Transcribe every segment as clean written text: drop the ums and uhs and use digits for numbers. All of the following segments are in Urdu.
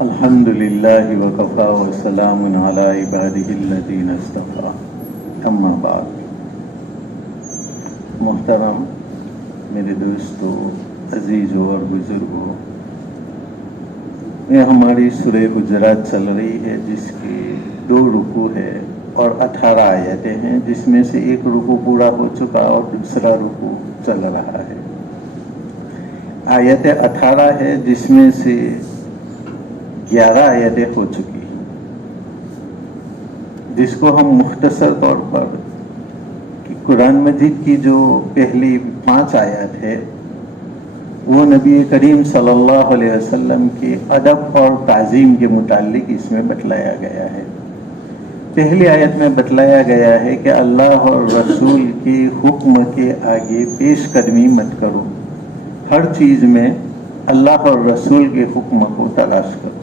الحمد للہ وکفا وسلام علی عبادہ الذین اصطفیٰ اما بعد۔ محترم میرے دوستو، عزیزوں اور بزرگوں، یہ ہماری سورہ حجرات چل رہی ہے جس کی 2 رکوع ہے اور 18 آیتیں ہیں، جس میں سے ایک رکوع پورا ہو چکا اور دوسرا رکوع چل رہا ہے۔ آیت 18 ہے جس میں سے 11 آیتیں ہو چکی ہیں، جس کو ہم مختصر طور پر قرآن مجید کی جو پہلی 5 آیات ہے وہ نبی کریم صلی اللہ علیہ وسلم کے ادب اور تعظیم کے متعلق اس میں بتلایا گیا ہے۔ پہلی آیت میں بتلایا گیا ہے کہ اللہ اور رسول کے حکم کے آگے پیش قدمی مت کرو، ہر چیز میں اللہ اور رسول کے حکم کو تلاش کرو۔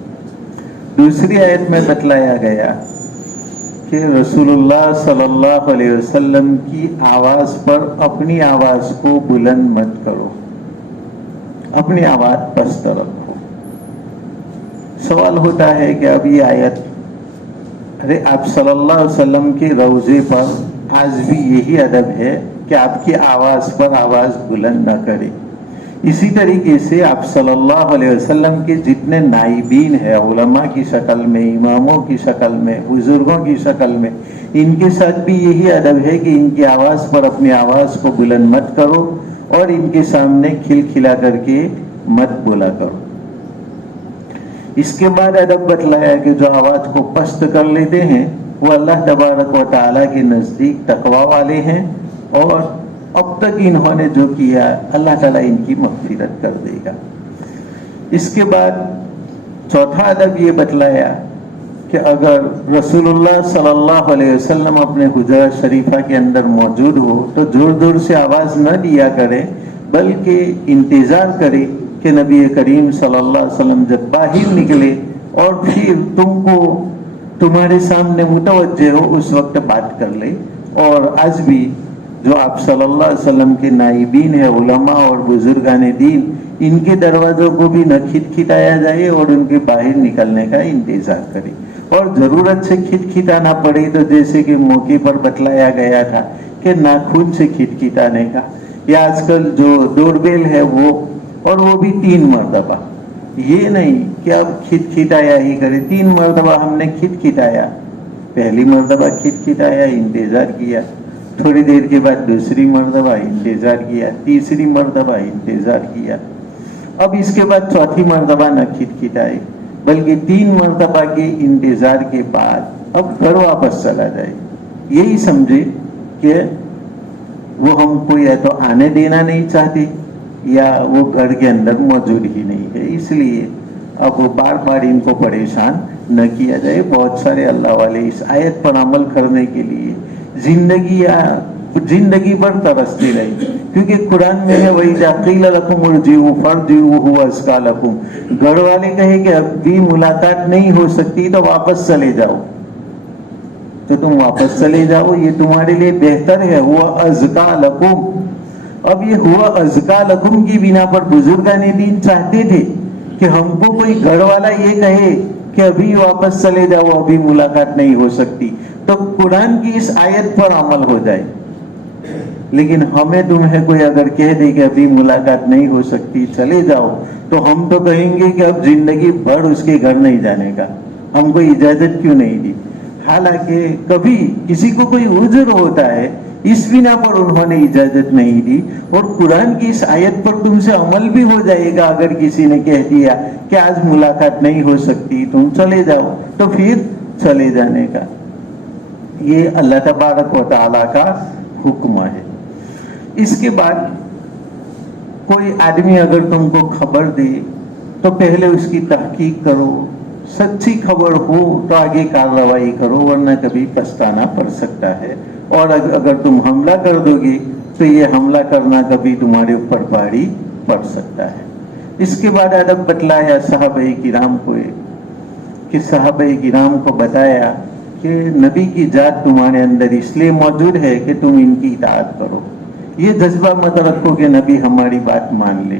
دوسری آیت میں بتلایا گیا کہ رسول اللہ صلی اللہ علیہ وسلم کی آواز پر اپنی آواز کو بلند مت کرو، اپنی آواز پست رکھو۔ سوال ہوتا ہے کہ اب یہ آیت، ارے آپ صلی اللہ علیہ وسلم کے روضے پر آج بھی یہی ادب ہے کہ آپ کی آواز پر آواز بلند نہ کرے۔ اسی طریقے سے آپ صلی اللہ علیہ وسلم کے جتنے نائبین ہیں، علماء کی شکل میں، اماموں کی شکل میں، بزرگوں کی شکل میں، ان کے ساتھ بھی یہی ادب ہے کہ ان کی آواز پر اپنی آواز کو بلند مت کرو اور ان کے سامنے کھل کھلا کر کے مت بولا کرو۔ اس کے بعد ادب بتلایا کہ جو آواز کو پست کر لیتے ہیں وہ اللہ تبارک و تعالیٰ کے نزدیک تقوی والے ہیں، اور اب تک انہوں نے جو کیا اللہ تعالیٰ ان کی مغفرت کر دے گا۔ اس کے بعد چوتھا ادب یہ بتلایا کہ اگر رسول اللہ صلی اللہ علیہ وسلم اپنے حجرہ شریفہ کے اندر موجود ہو تو زور زور سے آواز نہ دیا کرے، بلکہ انتظار کرے کہ نبی کریم صلی اللہ علیہ وسلم جب باہر نکلے اور پھر تم کو تمہارے سامنے متوجہ ہو اس وقت بات کر لے۔ اور آج بھی جو آپ صلی اللہ علیہ وسلم کے نائبین ہیں، علماء اور بزرگان دین، ان کے دروازوں کو بھی نہ کھٹکھٹایا جائے اور ان کے باہر نکلنے کا انتظار کرے، اور ضرورت سے کھٹکھٹانا پڑے تو جیسے کہ موقع پر بتلایا گیا تھا کہ ناخن سے کھٹکھٹانے کا، یا آج کل جو ڈور بیل ہے وہ بھی 3 مرتبہ، یہ نہیں کہ اب کھٹکھٹایا ہی کرے۔ 3 مرتبہ ہم نے کھٹکھٹایا، پہلی مرتبہ کھٹکھٹایا، انتظار کیا، تھوڑی دیر کے بعد دوسری مرتبہ انتظار کیا، تیسری مرتبہ انتظار کیا، اب اس کے بعد چوتھی مرتبہ نہ کھٹکھٹائے، بلکہ 3 مرتبہ کے انتظار کے بعد اب گھر واپس چلا جائے۔ یہی سمجھے کہ وہ ہم کو یا تو آنے دینا نہیں چاہتے یا وہ گھر کے اندر موجود ہی نہیں ہے، اس لیے اب وہ بار بار ان کو پریشان نہ کیا جائے۔ بہت سارے اللہ والے اس آیت پر عمل کرنے کے لیے زندگی بھر ترستے رہے، کیونکہ قرآن میں ہے وَإِذَا قِيلَ لَكُمُ ارْجِعُوا فَارْجِعُوا وَهُوَ أَزْكَىٰ لَكُمْ۔ گھر والے کہے کہ اب بھی ملاقات نہیں ہو سکتی تو واپس چلے جاؤ، تو تم واپس چلے جاؤ، یہ تمہارے لیے بہتر ہے، هُوَ أَزْكَىٰ لَكُمْ۔ اب یہ هُوَ أَزْكَىٰ لَكُمْ کی بنا پر بزرگان دین چاہتے تھے کہ ہم کو کوئی گھر والا یہ کہے کہ ابھی واپس چلے جاؤ، ابھی ملاقات نہیں ہو سکتی، تو قرآن کی اس آیت پر عمل ہو جائے۔ لیکن ہمیں تمہیں کوئی اگر کہہ دے کہ ابھی ملاقات نہیں ہو سکتی، چلے جاؤ، تو ہم تو کہیں گے کہ اب زندگی بھر اس کے گھر نہیں جانے کا، ہم کو اجازت کیوں نہیں دی؟ حالانکہ کبھی کسی کو کوئی عذر ہوتا ہے، اس بنا پر انہوں نے اجازت نہیں دی، اور قرآن کی اس آیت پر تم سے عمل بھی ہو جائے گا۔ اگر کسی نے کہہ دیا کہ آج ملاقات نہیں ہو سکتی، تم چلے جاؤ، تو پھر چلے جانے کا۔ یہ اللہ تبارک و تعالیٰ کا حکم ہے۔ اس کے بعد کوئی آدمی اگر تم کو خبر دے تو پہلے اس کی تحقیق کرو، سچی خبر ہو تو آگے کارروائی کرو، ورنہ کبھی پچھتانا پڑ سکتا ہے، اور اگر تم حملہ کر دو گے تو یہ حملہ کرنا کبھی تمہارے اوپر بھاری پڑ سکتا ہے۔ اس کے بعد ادب بتلایا صحابہ کرام کو، کہ صحابہ کرام کو بتایا کہ نبی کی ذات تمہارے اندر اس لیے موجود ہے کہ تم ان کی اطاعت کرو، یہ جذبہ مت رکھو کہ نبی ہماری بات مان لے،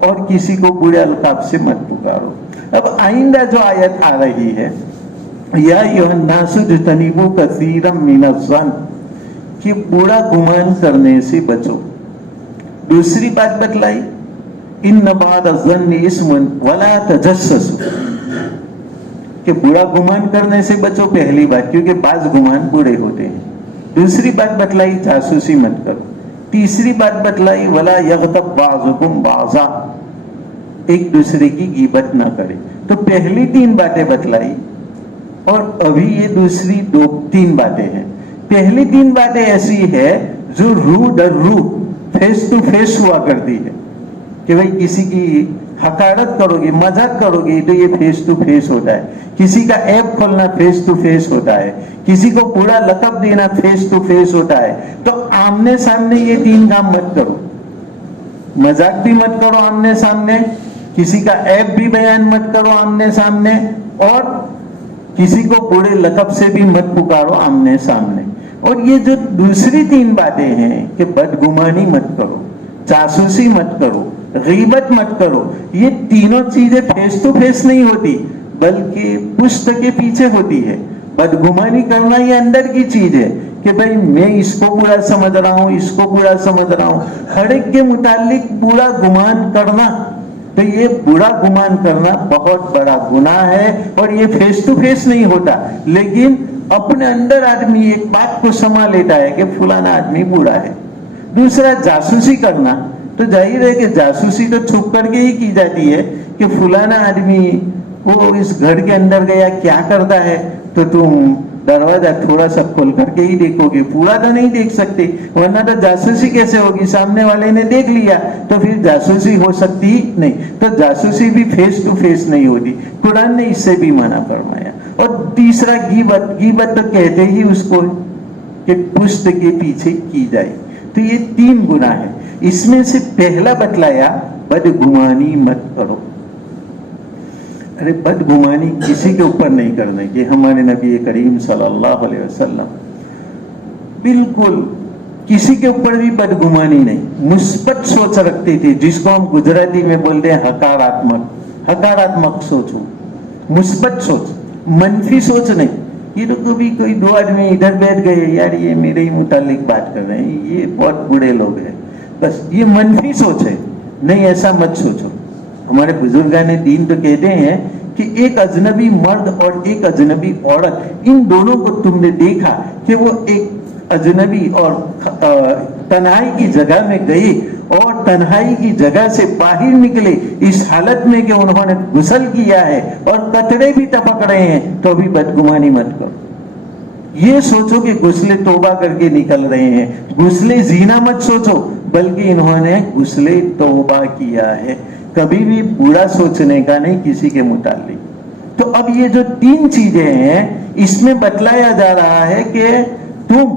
اور کسی کو برے القاب سے مت پکارو. اب آئندہ جو آیت آ رہی ہے یا ایھا الناس اجتنبوا کثیرا من الظن کہ برا گمان کرنے سے بچو. دوسری بات بتلائی ان بعض الظن اسم ولا تجسسوا کہ برا گمان کرنے سے بچو. پہلی بات کیونکہ بعض گمان برے ہوتے ہیں. دوسری بات بتلائی جاسوسی مت کرو. تیسری بات بتلائی ولا یغتب بعضکم بعضا ایک دوسرے کی غیبت نہ کرے. تو پہلی 3 باتیں بتلائی اور ابھی یہ دوسری 3 باتیں ہیں. پہلی 3 باتیں ایسی ہے جو روح در روح فیس ٹو فیس ہوا کرتی ہے کہ بھئی کسی کی حقارت کرو گے مذاق کرو گے تو یہ فیس ٹو فیس ہوتا ہے. کسی کا ایپ کھولنا فیس ٹو فیس ہوتا ہے. کسی کو برا لقب دینا فیس ٹو فیس ہوتا ہے. تو آمنے سامنے یہ 3 کام مت کرو. مذاق بھی مت کرو آمنے سامنے, کسی کا ایپ بھی بیان مت کرو آمنے سامنے, اور کسی کو برے لقب سے بھی مت پکارو آمنے سامنے. اور یہ جو دوسری 3 باتیں ہیں کہ بدگمانی مت کرو, جاسوسی مت کرو, غیبت مت کرو, یہ تینوں چیزیں فیس ٹو فیس نہیں ہوتی بلکہ پشت کے پیچھے ہوتی ہے. بدگمانی کرنا یہ اندر کی چیز ہے کہ بھئی میں اس کو برا سمجھ رہا ہوں, اس کو برا سمجھ رہا ہوں, ہر ایک کے متعلق برا گمان کرنا. تو یہ برا گمان کرنا بہت بڑا گناہ ہے اور یہ فیس ٹو فیس نہیں ہوتا, لیکن اپنے اندر آدمی ایک بات کو سما لیتا ہے کہ فلانا آدمی برا ہے. دوسرا جاسوسی کرنا, تو ظاہر ہے کہ جاسوسی تو چھپ کر کے ہی کی جاتی ہے کہ فلانا آدمی وہ اس گھر کے اندر گیا کیا کرتا ہے, تو تم دروازہ تھوڑا سا کھول کر کے ہی دیکھو گے, پورا تو نہیں دیکھ سکتے, ورنہ تو جاسوسی کیسے ہوگی؟ سامنے والے نے دیکھ لیا تو پھر جاسوسی ہو سکتی نہیں. تو جاسوسی بھی فیس ٹو فیس نہیں ہوتی, قرآن نے اس سے بھی منع فرمایا. اور تیسرا غیبت, غیبت تو کہتے ہی اس کو کہ پشت کے پیچھے کی جائے. تو یہ 3 گناہ ہیں. اس میں سے پہلا بتلایا بدگمانی مت کرو. ارے بدگمانی کسی کے اوپر نہیں کرنے کی. ہمارے نبی کریم صلی اللہ علیہ وسلم بالکل کسی کے اوپر بھی بدگمانی نہیں, مثبت سوچ رکھتے تھے, جس کو ہم گجراتی میں بولتے ہیں حکاراتمک سوچ ہو, مثبت سوچ, منفی سوچ نہیں. یہ تو کبھی کوئی 2 آدمی ادھر بیٹھ گئے, یار یہ میرے ہی متعلق بات کر رہے ہیں, یہ بہت برے لوگ ہیں, بس یہ منفی سوچ ہے. نہیں, ایسا مت سوچو. ہمارے بزرگان دین تو کہتے ہیں کہ ایک اجنبی مرد اور ایک اجنبی عورت, ان دونوں کو تم نے دیکھا کہ وہ ایک اجنبی اور تنہائی کی جگہ میں گئے اور تنہائی کی جگہ سے باہر نکلے اس حالت میں کہ انہوں نے غسل کیا ہے اور قطرے بھی ٹپک رہے ہیں, تو بھی بدگمانی مت کرو. یہ سوچو کہ غسل توبہ کر کے نکل رہے ہیں, غسل زینا مت سوچو بلکہ انہوں نے غسل توبہ کیا ہے. کبھی بھی برا سوچنے کا نہیں کسی کے متعلق. تو اب یہ جو 3 چیزیں ہیں اس میں بتلایا جا رہا ہے کہ تم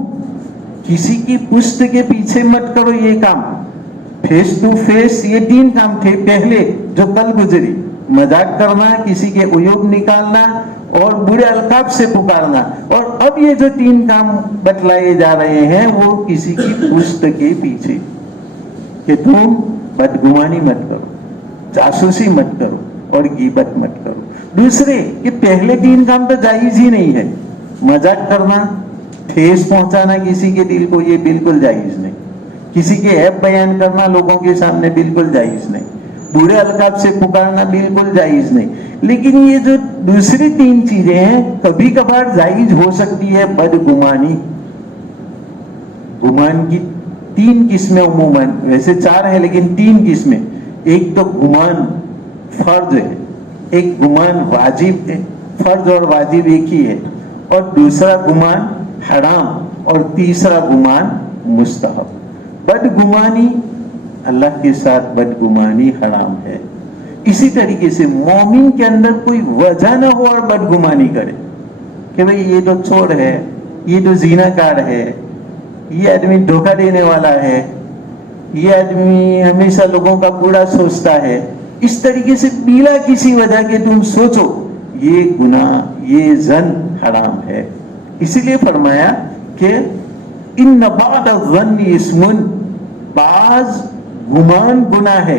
کسی کی پشت کے پیچھے مت کرو. یہ کام فیس ٹو فیس, یہ 3 کام تھے پہلے جو کل گزری, مذاق کرنا, کسی کے عیوب نکالنا اور برے القاب سے پکارنا. اور اب یہ جو 3 کام بتلائے جا رہے ہیں وہ کسی کی پشت کے پیچھے, کہ تم بدگمانی مت کرو, جاسوسی مت کرو اور غیبت مت کرو. دوسرے کہ پہلے 3 کام تو جائز ہی نہیں ہے. مذاق کرنا, ٹھیس پہنچانا کسی کے دل کو, یہ بالکل جائز نہیں. کسی کے عیب بیان کرنا لوگوں کے سامنے بالکل جائز نہیں. برے القاب سے پکارنا بالکل جائز نہیں. لیکن یہ جو دوسری 3 چیزیں ہیں کبھی کبھار جائز ہو سکتی ہے. بدگمانی, گمان کی 3 قسمیں عموماً, ویسے 4 ہے لیکن 3 قسمیں. ایک تو گمان فرض ہے, ایک گمان واجب ہے, فرض اور واجب ایک ہی ہے, اور دوسرا گمان حرام, اور تیسرا گمان مستحب. بدگمانی, اللہ کے ساتھ بدگمانی حرام ہے. اسی طریقے سے مومن کے اندر کوئی وجہ نہ ہو اور بدگمانی کرے کہ بھئی یہ تو چور ہے, یہ تو زیناکار ہے, یہ آدمی دھوکہ دینے والا ہے, یہ آدمی ہمیشہ لوگوں کا برا سوچتا ہے. اس طریقے سے بلا کسی وجہ کے تم سوچو, یہ گناہ, یہ ظن حرام ہے. اسی لیے فرمایا کہ ان بعض الظن اسم, بعض گمان گناہ ہے.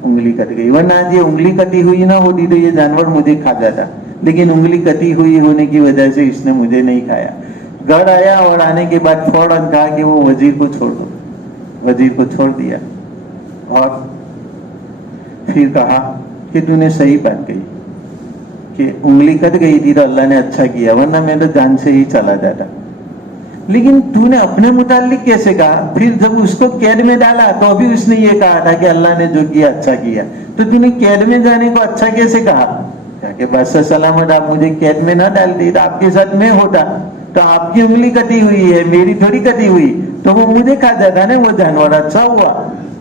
انگلی کٹ گئی, ورنہ آج یہ انگلی کٹی ہوئی نہ ہوتی تو یہ جانور مجھے کھا جاتا, لیکن انگلی کٹی ہوئی ہونے کی وجہ سے اس نے مجھے نہیں کھایا. گھر آیا اور آنے کے بعد فوراً کہا کہ وہ وزیر کو چھوڑ دو. وزیر کو چھوڑ دیا اور پھر کہا کہ تو نے صحیح بات کہی کہ انگلی کٹ گئی تھی تو اللہ نے اچھا کیا, ورنہ میں تو جان سے ہی چلا جاتا. لیکن تو نے اپنے متعلق کیسے کہا؟ پھر جب اس کو قید میں ڈالا تو ابھی اس نے یہ کہا تھا کہ اللہ نے جو کیا اچھا کیا, تو تو نے قید میں جانے کو اچھا کیسے کہا؟ کہ بس سلامت آپ مجھے قید میں نہ ڈالتے تو آپ کے ساتھ میں ہوتا, تو آپ کی انگلی کٹی ہوئی ہے, میری تھوڑی کٹی ہوئی, تو وہ مجھے کھا جاتا نا وہ جانور. اچھا ہوا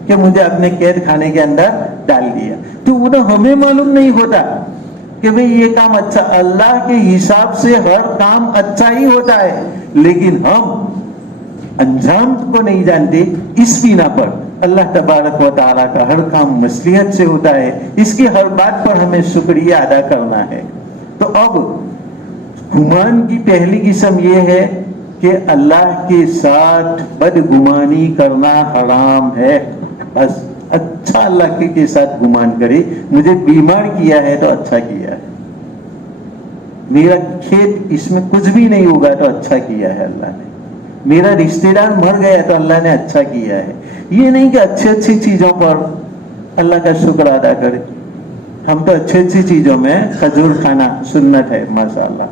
کہ مجھے اپنے قید خانے کے اندر ڈال دیا. تو وہ تو ہمیں معلوم نہیں ہوتا کہ بھئی یہ کام اچھا, اللہ کے حساب سے ہر کام اچھا ہی ہوتا ہے, لیکن ہم انجام کو نہیں جانتے. اس بنا پر اللہ تبارک و تعالیٰ کا ہر کام مصلحت سے ہوتا ہے, اس کی ہر بات پر ہمیں شکریہ ادا کرنا ہے. تو اب گمان کی پہلی قسم یہ ہے کہ اللہ کے ساتھ بدگمانی کرنا حرام ہے. بس اچھا اللہ کے ساتھ گمان کرے, مجھے بیمار کیا ہے تو اچھا کیا ہے, میرا کھیت اس میں کچھ بھی نہیں ہوگا تو اچھا کیا ہے اللہ نے, میرا رشتہ دار مر گیا تو اللہ نے اچھا کیا ہے. یہ نہیں کہ اچھی اچھی چیزوں پر اللہ کا شکر ادا کرے. ہم تو اچھی اچھی چیزوں میں کھجور کھانا سنت ہے ماشاءاللہ,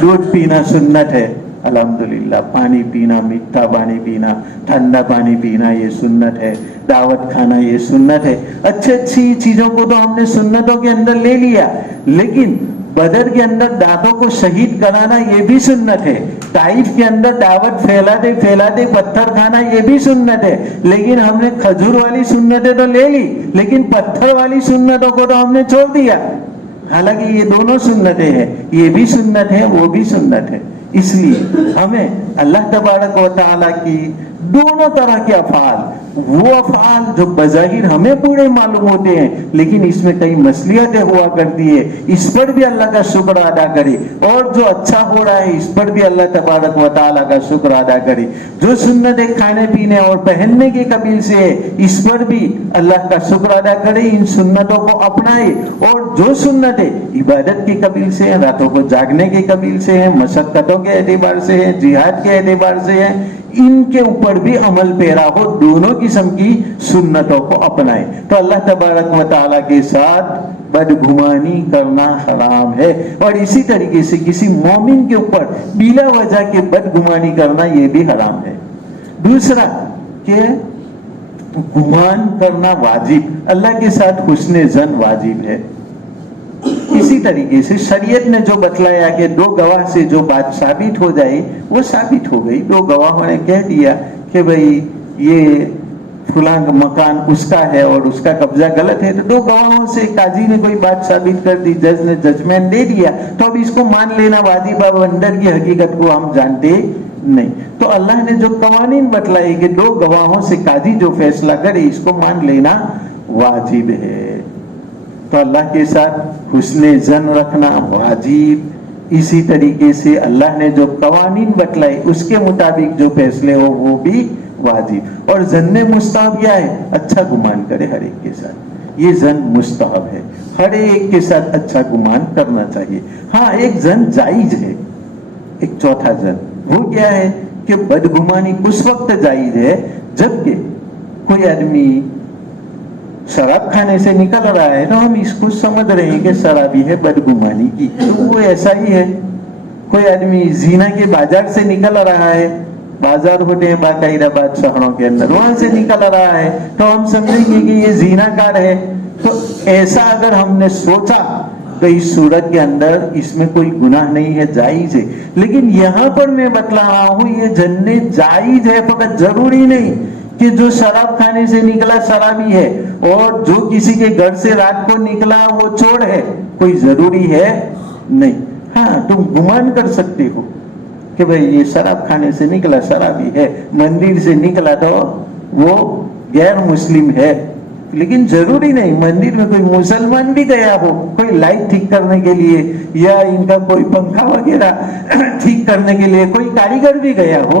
دودھ پینا سنت ہے الحمدللہ, پانی پینا, میٹھا پانی پینا, ٹھنڈا پانی پینا یہ سنت ہے, دعوت کھانا یہ سنت ہے. اچھی اچھی چیزوں کو تو ہم نے سنتوں کے اندر لے لیا, لیکن بدر کے اندر دانتوں کو شہید کرانا یہ بھی سنت ہے. طائف کے اندر دعوت پھیلاتے پتھر کھانا یہ بھی سنت ہے, لیکن ہم نے کھجور والی سنتیں تو لے لی, لیکن پتھر والی سنتوں کو تو ہم نے چھوڑ دیا. حالانکہ یہ دونوں سنتیں ہیں, یہ بھی سنت ہے وہ بھی سنت ہے. اس لیے ہمیں اللہ تبارک و تعالیٰ کی دونوں طرح کے افعال, وہ افعال جو بظاہر ہمیں پورے معلوم ہوتے ہیں لیکن اس میں کئی مصلحتیں ہوا کرتی ہے, اس پر بھی اللہ کا شکر ادا کرے, اور جو اچھا ہو رہا ہے اس پر بھی اللہ تبارک و تعالیٰ کا شکر ادا کرے. جو سنتیں کھانے پینے اور پہننے کے قبیل سے ہے اس پر بھی اللہ کا شکر ادا کرے, ان سنتوں کو اپنائے. اور جو سنتیں عبادت کے قبیل سے ہیں, راتوں کو جاگنے کے قبیل سے ہیں, مشقتوں کے اعتبار سے ہیں, جہاد کے اعتبار سے ہیں, ان کے اوپر بھی عمل پیرا ہو, دونوں قسم کی سنتوں کو اپنائے. تو اللہ تبارک و تعالیٰ کے ساتھ بدگمانی کرنا حرام ہے, اور اسی طریقے سے کسی مومن کے اوپر بلا وجہ کے بدگمانی کرنا یہ بھی حرام ہے. دوسرا کہ گمان کرنا واجب, اللہ کے ساتھ حسن ظن واجب ہے. اسی طریقے سے شریعت نے جو بتلایا کہ دو گواہ سے جو بات ثابت ہو جائے وہ ثابت ہو گئی. دو گواہوں نے کہہ دیا کہ بھئی یہ فلاں مکان اس کا ہے اور اس کا قبضہ غلط ہے, تو دو گواہوں سے قاضی نے کوئی بات ثابت کر دی, جج نے ججمنٹ دے دیا, تو اب اس کو مان لینا واجب ہے, اندر کی حقیقت کو ہم جانتے نہیں. تو اللہ نے جو قوانین بتلائے کہ دو گواہوں سے قاضی جو فیصلہ کرے اس کو مان لینا واجب ہے. تو اللہ کے ساتھ حسن ظن رکھنا واجب. اسی طریقے سے اللہ نے جو قوانین بتلائے اس کے مطابق جو فیصلے ہو وہ بھی واجب. اور ظن مستحب کیا ہے؟ اچھا گمان کرے ہر ایک کے ساتھ, یہ ظن مستحب ہے, ہر ایک کے ساتھ اچھا گمان کرنا چاہیے. ہاں ایک ظن جائز ہے, ایک چوتھا ظن وہ کیا ہے کہ بدگمانی اس وقت جائز ہے جبکہ کوئی آدمی شراب کھانے سے نکل رہا ہے تو ہم اس کو سمجھ رہے ہیں کہ شرابی ہے, بدگمانی کی, تو وہ ایسا ہی ہے. کوئی آدمی زنا کے بازار سے نکل رہا ہے, بازار ہوتے ہیں باقاعدہ باد شہروں کے اندر, وہاں سے نکل رہا ہے تو ہم سمجھیں گے کہ یہ زنا کار ہے. تو ایسا اگر ہم نے سوچا تو اس صورت کے اندر اس میں کوئی گناہ نہیں ہے, جائز ہے. لیکن یہاں پر میں بتلا رہا ہوں یہ جننے جائز ہے, فقط ضروری نہیں کہ جو شراب کھانے سے نکلا شرابی ہے اور جو کسی کے گھر سے رات کو نکلا وہ چور ہے, کوئی ضروری ہے نہیں. ہاں تم گمان کر سکتے ہو کہ بھئی یہ شراب کھانے سے نکلا شرابی ہے, مندر سے نکلا تو وہ غیر مسلم ہے, لیکن ضروری نہیں مندر میں کوئی مسلمان بھی گیا ہو, کوئی لائٹ ٹھیک کرنے کے لیے یا ان کا کوئی پنکھا وغیرہ ٹھیک کرنے کے لیے کوئی کاریگر بھی گیا ہو,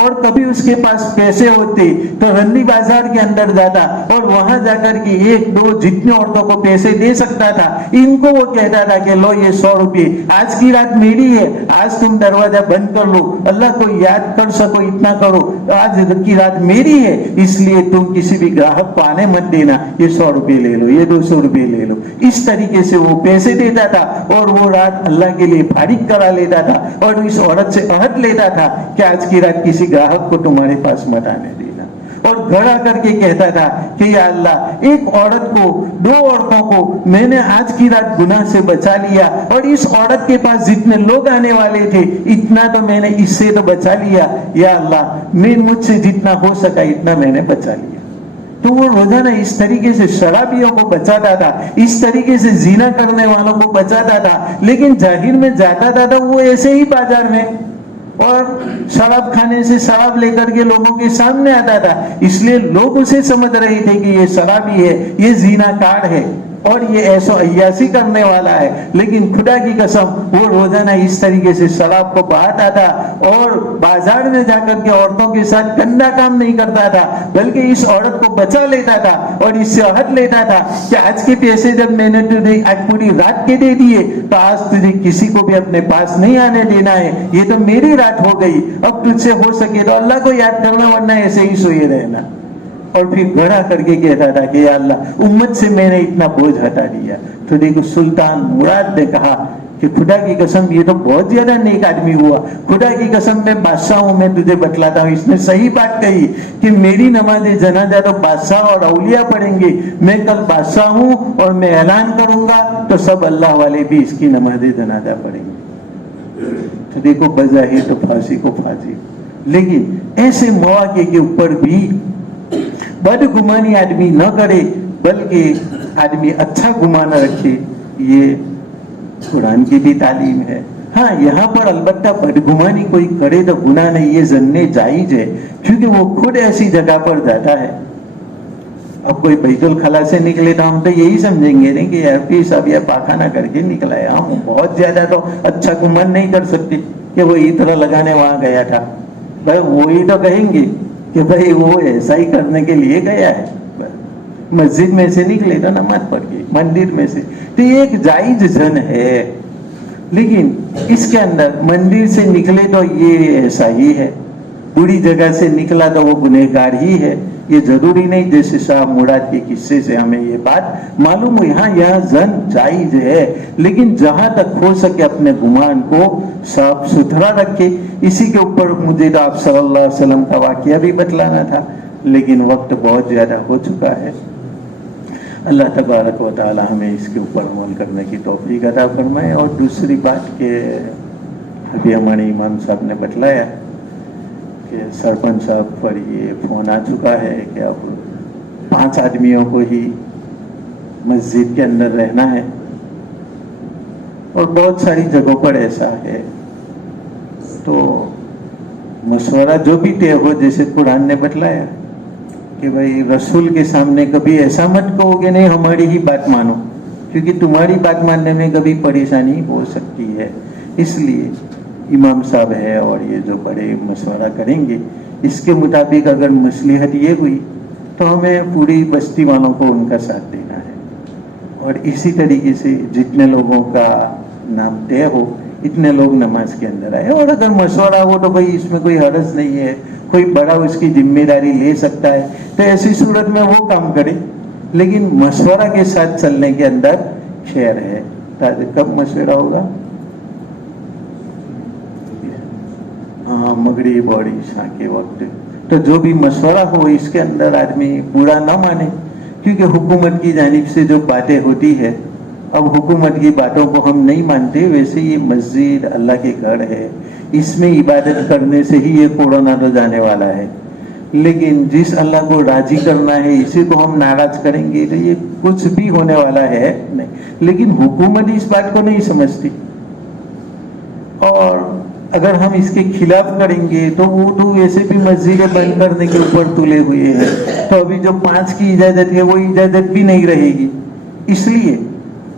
اور کبھی اس کے پاس پیسے ہوتے تو رنڈی بازار کے اندر جاتا اور وہاں جا کر کے ایک دو جتنے عورتوں کو پیسے دے سکتا تھا ان کو وہ کہتا تھا کہ لو یہ 100 روپے، آج کی رات میری ہے، آج تم دروازہ بند کر لو، اللہ کو یاد کر سکو اتنا کرو، آج کی رات میری ہے، اس لیے تم کسی بھی گراہک کو آنے مت دینا، یہ 100 روپے لے لو، یہ 200 روپے لے لو۔ اس طریقے سے وہ پیسے دیتا تھا اور وہ رات اللہ کے لیے فارغ کرا لیتا تھا اور اس عورت سے عہد لیتا تھا کہ آج کی رات کسی گراہک کو تمہارے پاس مت آنے دینا، اور گھڑا کر کے کہتا تھا کہ یا اللہ ایک عورت کو، 2 عورتوں کو میں نے آج کی رات گناہ سے بچا لیا، اور اس عورت کے پاس جتنے لوگ آنے والے تھے اتنا تو میں نے اس سے تو بچا لیا، یا اللہ میں مجھ سے جتنا ہو سکا اتنا میں نے بچا لیا۔ تو وہ روزانہ اس طریقے سے شرابیوں کو بچاتا تھا، اس طریقے سے زنا کرنے والوں کو بچاتا تھا، لیکن ظاہر میں جاتا تھا تو وہ ایسے ہی بازار میں اور شراب کھانے سے شراب لے کر کے لوگوں کے سامنے آتا تھا، اس لیے لوگ اسے سمجھ رہے تھے کہ یہ شرابی ہے، یہ زنا کار ہے اور یہ ایسو عیاشی کرنے والا ہے، لیکن خدا کی قسم وہ روزانہ اس طریقے سے شراب کو بہاتا تھا اور بازار میں جا کر کے عورتوں کے ساتھ گندا کام نہیں کرتا تھا، بلکہ اس عورت کو بچا لیتا تھا اور اس سے عہد لیتا تھا کہ آج کے پیسے جب میں نے تجھے آج پوری رات کے دے دیے تو آج تجھے کسی کو بھی اپنے پاس نہیں آنے دینا ہے، یہ تو میری رات ہو گئی، اب تجھ سے ہو سکے تو اللہ کو یاد کرنا ورنہ ایسے ہی سوئے رہنا۔ اور پھر گھڑا کر کے کہتا تھا کہ یا اللہ امت سے میں نے اتنا بوجھ ہٹا دیا۔ تو دیکھو سلطان مراد نے کہا کہ خدا کی قسم یہ تو بہت زیادہ نیک آدمی ہوا، خدا کی قسم میں بادشاہ ہوں، میں تجھے بتلاتا ہوں، اس نے صحیح بات کہی کہ میری نماز جنازہ تو بادشاہ اور اولیاء پڑھیں گے، میں کل بادشاہ ہوں اور میں اعلان کروں گا تو سب اللہ والے بھی اس کی نماز جنازہ پڑھیں گے۔ تو دیکھو بظاہر تو پھانسی کو پھانسی، لیکن ایسے مواقع کے اوپر بھی بدگمانی آدمی نہ کرے بلکہ آدمی اچھا گمان رکھے، یہ قرآن کی بھی تعلیم ہے۔ ہاں یہاں پر البتہ بدگمانی کوئی کرے تو گناہ نہیں، یہ ظن جائز ہے، کیونکہ وہ خود ایسی جگہ پر جاتا ہے۔ اب کوئی بیت الخلا سے نکلے تو ہم تو یہی سمجھیں گے نہیں کہ یار پیر صاحب یہ پاخانہ کر کے نکلا ہے، ہم بہت زیادہ تو اچھا گمان نہیں کر سکتے کہ وہ عطر لگانے وہاں گیا تھا، بھائی وہی تو کہیں گے کہ بھائی وہ ایسا ہی کرنے کے لیے گیا ہے، مسجد میں سے نکلے تو نماز پڑھ کے مندر میں سے، تو یہ ایک جائز ظن ہے، لیکن اس کے اندر مندر سے نکلے تو یہ ایسا ہی ہے، بری جگہ سے نکلا تو وہ گنہگار ہی ہے، یہ ضروری نہیں جیسے صاحب مراد کے قصے سے ہمیں یہ بات معلوم ہوئی۔ ہاں یہاں ظن جائز ہے، لیکن جہاں تک ہو سکے اپنے گمان کو صاف ستھرا رکھے۔ اسی کے اوپر مجھے تو آپ صلی اللہ علیہ وسلم کا واقعہ بھی بتلانا تھا، لیکن وقت بہت زیادہ ہو چکا ہے۔ اللہ تبارک و تعالی ہمیں اس کے اوپر عمل کرنے کی توفیق عطا فرمائے۔ اور دوسری بات کہ ابھی ہمارے امام صاحب نے بتلایا کہ سرپنچ صاحب پر یہ فون آ چکا ہے کہ اب 5 آدمیوں کو ہی مسجد کے اندر رہنا ہے، اور بہت ساری جگہوں پر ایسا ہے، تو مشورہ جو بھی طے ہو، جیسے قرآن نے بتلایا کہ بھائی رسول کے سامنے کبھی ایسا مت کہو کہ نہیں ہماری ہی بات مانو، کیونکہ تمہاری بات ماننے میں کبھی پریشانی ہو سکتی ہے۔ اس لیے امام صاحب ہے اور یہ جو بڑے مشورہ کریں گے، اس کے مطابق اگر مصلحت یہ ہوئی تو ہمیں پوری بستی والوں کو ان کا ساتھ دینا ہے، اور اسی طریقے سے جتنے لوگوں کا نام طے ہو اتنے لوگ نماز کے اندر آئے، اور اگر مشورہ ہو تو بھائی اس میں کوئی حرج نہیں ہے، کوئی بڑا اس کی ذمہ داری لے سکتا ہے تو ایسی صورت میں وہ کام کرے، لیکن مشورہ کے ساتھ چلنے کے اندر خیر ہے۔ کب مشورہ ہوگا؟ ہاں مغرب اور عشاء کے وقت۔ تو جو بھی مشورہ ہو اس کے اندر آدمی برا نہ مانے، کیونکہ حکومت کی جانب سے جو باتیں ہوتی ہے، اب حکومت کی باتوں کو ہم نہیں مانتے، ویسے یہ مسجد اللہ کے گھر ہے، اس میں عبادت کرنے سے ہی یہ کورونا تو جانے والا ہے، لیکن جس اللہ کو راضی کرنا ہے اسی کو ہم ناراض کریں گے تو یہ کچھ بھی ہونے والا ہے نہیں۔ لیکن حکومت اس بات کو نہیں سمجھتی، اور اگر ہم اس کے خلاف کریں گے تو وہ تو ویسے بھی مسجدیں بند کرنے کے اوپر تلے ہوئے ہیں، تو ابھی جو 5 کی اجازت ہے وہ اجازت بھی نہیں رہے گی۔ اس لیے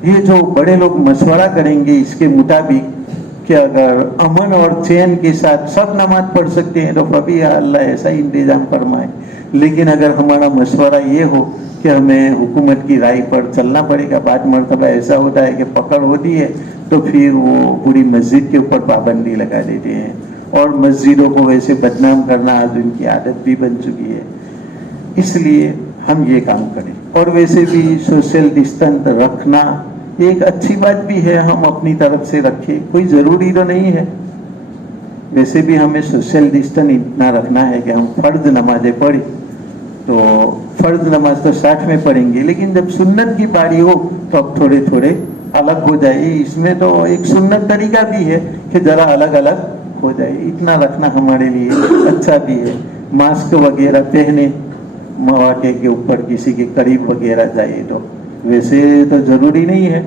یہ جو بڑے لوگ مشورہ کریں گے اس کے مطابق کہ اگر امن اور چین کے ساتھ سب نماز پڑھ سکتے ہیں تو کبھی اللہ ایسا ہی انتظام فرمائے. لیکن اگر ہمارا مشورہ یہ ہو کہ ہمیں حکومت کی رائے پر چلنا پڑے گا، بعض مرتبہ ایسا ہوتا ہے کہ پکڑ ہوتی ہے تو پھر وہ پوری مسجد کے اوپر پابندی لگا دیتے ہیں، اور مسجدوں کو ویسے بدنام کرنا آج ان کی عادت بھی بن چکی ہے. اس لیے ہم یہ کام کریں. اور ویسے بھی سوشل ڈسٹینس رکھنا ایک اچھی بات بھی ہے، ہم اپنی طرف سے رکھیں، کوئی ضروری تو نہیں ہے. ویسے بھی ہمیں سوشل ڈسٹینس اتنا رکھنا ہے کہ ہم فرض نمازیں پڑھیں تو فرض نماز تو ساتھ میں پڑھیں گے، لیکن جب سنت کی باری ہو تو اب تھوڑے تھوڑے الگ ہو جائے. اس میں تو ایک سنت طریقہ بھی ہے کہ ذرا الگ الگ ہو جائے. اتنا رکھنا ہمارے لیے اچھا بھی ہے. ماسک وغیرہ پہنے مواقع کے اوپر کسی کے قریب وغیرہ جائے تو ویسے تو ضروری نہیں ہے.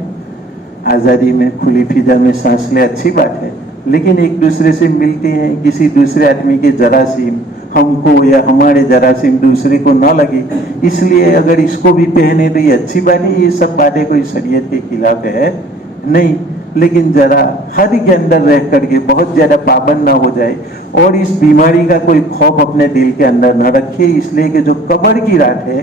آزادی میں کھلی فضا میں سانس لے اچھی بات ہے، لیکن ایک دوسرے سے ملتے ہیں، کسی دوسرے آدمی کے جراثیم ہم کو یا ہمارے جراثیم دوسرے کو نہ لگے، اس لیے اگر اس کو بھی پہنے تو یہ اچھی بات ہے. یہ سب باتیں کوئی شریعت کے خلاف ہے نہیں، لیکن ذرا حد کے اندر رہ کر کے بہت زیادہ پابند نہ ہو جائے، اور اس بیماری کا کوئی خوف اپنے دل کے اندر نہ رکھے. اس لیے کہ جو قبر کی رات ہے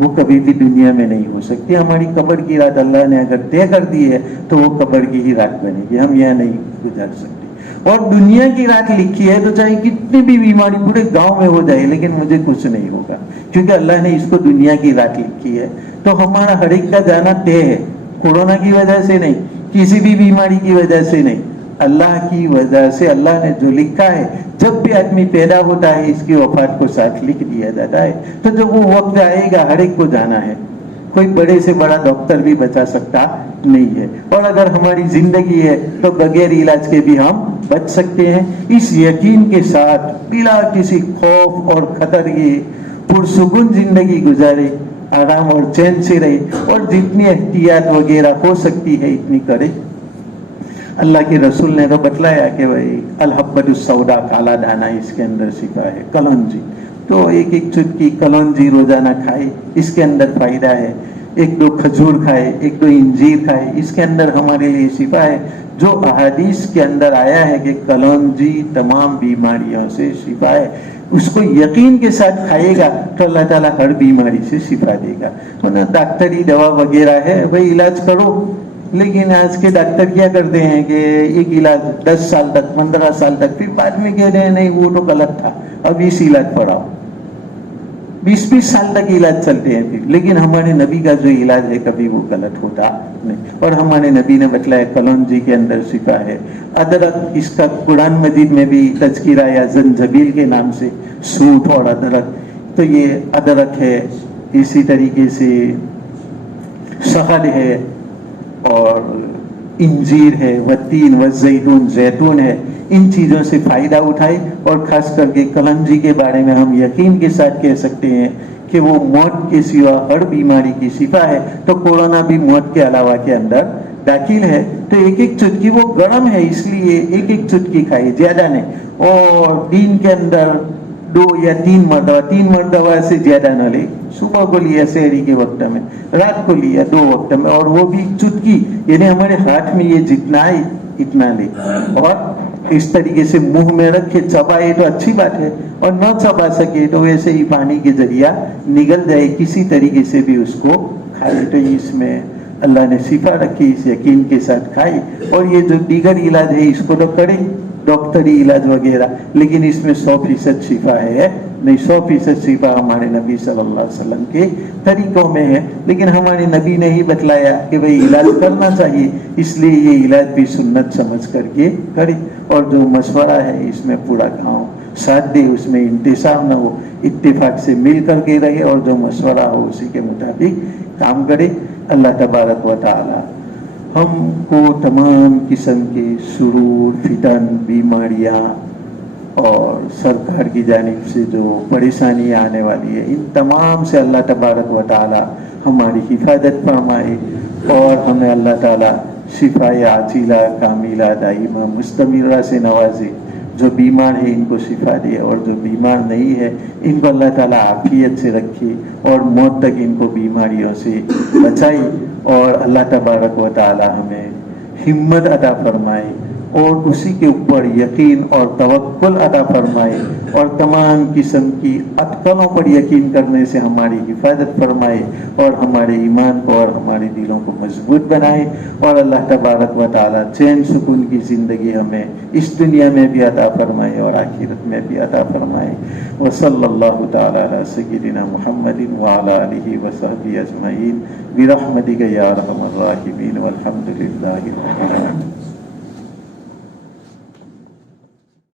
وہ کبھی بھی دنیا میں نہیں ہو سکتی. ہماری قبر کی رات اللہ نے اگر طے کر دی ہے تو وہ قبر کی ہی رات بنے گی، ہم یہاں نہیں گزار سکتے. اور دنیا کی رات لکھی ہے تو چاہے کتنی بھی بیماری پورے گاؤں میں ہو جائے لیکن مجھے کچھ نہیں ہوگا، کیونکہ اللہ نے اس کو دنیا کی رات لکھی ہے. تو ہمارا ہر ایک کا جانا طے ہے، کورونا کی وجہ سے نہیں، کسی بھی بیماری کی وجہ سے نہیں، اللہ کی وجہ سے. اللہ نے جو لکھا ہے، جب بھی آدمی پیدا ہوتا ہے اس کی وفات کو ساتھ لکھ دیا جاتا ہے. تو جب وہ وقت آئے گا ہر ایک کو جانا ہے، کوئی بڑے سے بڑا ڈاکٹر بھی بچا سکتا نہیں ہے. اور اگر ہماری زندگی ہے تو بغیر علاج کے بھی ہم بچ سکتے ہیں. اس یقین کے ساتھ بلا کسی خوف اور خطر کے پرسکون زندگی گزارے، آرام اور چین سے رہے، اور جتنی احتیاط وغیرہ ہو سکتی ہے اتنی کرے. اللہ کے رسول نے تو بتلایا کہ بھائی الحبۃ السودا، کالا دانا اس کے اندر شفا ہے، کلونجی. تو ایک ایک چٹکی کلونجی روزانہ کھائے، اس کے اندر فائدہ ہے. ایک دو کھجور کھائے، ایک دو انجیر کھائے، اس کے اندر ہمارے لیے شفا ہے. جو احادیث کے اندر آیا ہے کہ کلونجی تمام بیماریوں سے شفا ہے، اس کو یقین کے ساتھ کھائے گا تو اللہ تعالیٰ ہر بیماری سے شفا دے گا. ڈاکٹری دوا وغیرہ ہے، بھائی علاج کرو، لیکن آج کے ڈاکٹر کیا کرتے ہیں کہ ایک علاج 10 سال تک، 15 سال تک، پھر بعد میں کہہ رہے ہیں نہیں وہ تو غلط تھا، اب اس علاج پڑھاؤ. 20 سال تک علاج چلتے ہیں پھر. لیکن ہمارے نبی کا جو علاج ہے کبھی وہ غلط ہوتا نہیں. اور ہمارے نبی نے بتلایا کلونجی کے اندر شفا ہے. ادرک، اس کا قرآن مجید میں بھی تذکرہ یا زنجبیل کے نام سے، سونف اور ادرک. تو یہ ادرک ہے، اسی طریقے سے شہد ہے، اور انجیر ہے، والتین والزیتون، زیتون ہے. ان چیزوں سے فائدہ اٹھائے. اور خاص کر کے کلونجی کے بارے میں ہم یقین کے ساتھ کہہ سکتے ہیں کہ وہ موت کے سوا ہر بیماری کی شفا ہے. تو کورونا بھی موت کے علاوہ کے اندر داخل ہے. تو ایک ایک چٹکی، وہ گرم ہے اس لیے ایک ایک چٹکی کھائے، زیادہ نہیں. اور دن کے اندر 2 یا 3 مرتبہ، 3 مرتبہ سے زیادہ نہ لے. صبح کو لیا سحری کے وقت میں، رات کو لیا 2 وقت میں، اور وہ بھی چٹکی، یعنی ہمارے ہاتھ میں یہ جتنا ہے اتنا لے. اور اس طریقے سے منہ میں رکھے، چبائے تو اچھی بات ہے، اور نہ چبا سکے تو ویسے ہی پانی کے ذریعہ نگل جائے، کسی طریقے سے بھی اس کو کھائے. تو اس میں اللہ نے شفا رکھی، اس یقین کے ساتھ کھائی. اور یہ جو دیگر علاج ہے اس کو تو کرے، ڈاکٹری علاج وغیرہ، لیکن اس میں 100% شفا ہے نہیں. 100% شفا ہمارے نبی صلی اللہ علیہ وسلم کے طریقوں میں ہے. لیکن ہمارے نبی نے ہی بتلایا کہ بھئی علاج کرنا چاہیے، اس لیے یہ علاج بھی سنت سمجھ کر کے کرے. اور جو مشورہ ہے اس میں پورا گاؤں ساتھ دے، اس میں انتصاب نہ ہو، اتفاق سے مل کر کے رہے، اور جو مشورہ ہو اسی کے مطابق کام کرے. اللہ تبارک و تعالی ہم کو تمام قسم کے شرور، فتن، بیماریاں اور سرکار کی جانب سے جو پریشانی آنے والی ہے، ان تمام سے اللہ تبارک و تعالی ہماری حفاظت فرمائے، اور ہمیں اللہ تعالی شفائے عاجلہ، کاملہ، دائمہ، مستمرہ سے نوازے. جو بیمار ہے ان کو شفا دے، اور جو بیمار نہیں ہے ان کو اللہ تعالیٰ عافیت سے رکھے، اور موت تک ان کو بیماریوں سے بچائے. اور اللہ تبارک و تعالیٰ ہمیں ہمت عطا فرمائے، اور اسی کے اوپر یقین اور توکل عطا فرمائے اور تمام قسم کی اٹکلوں پر یقین کرنے سے ہماری حفاظت فرمائے اور ہمارے ایمان کو اور ہمارے دلوں کو مضبوط بنائے اور اللہ تبارک و تعالی چین سکون کی زندگی ہمیں اس دنیا میں بھی عطا فرمائے اور آخرت میں بھی عطا فرمائے. وصلی اللہ تعالی علی سیدنا محمد وعلی آلہ وصحبہ اجمعین برحمتک یا ارحم الراحمین والحمد للہ رب العالمین.